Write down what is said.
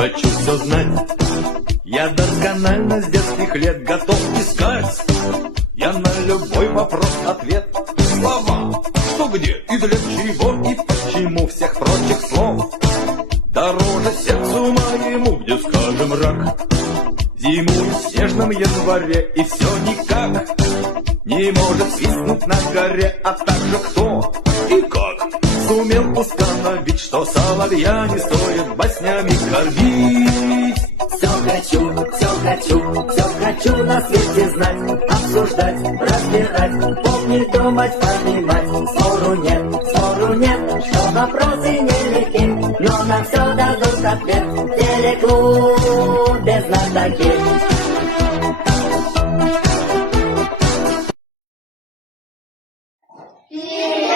хочу все знать. Я досконально с детских лет готов искать. Я на любой вопрос ответ. Слова, что где и для чего и почему всех прочих слов дороже сердцу моему, где, скажем, рак зимует в снежном январе, и все никак не может свистнуть на горе. А также кто и как сумел установить, что соловья не стоит баснями кормить. Все хочу на свете знать, обсуждать, разбирать, помнить, думать, понимать. Спору нет, что вопросы нелегки, но на все дадут ответ в телеклубе знатоки. Yeah.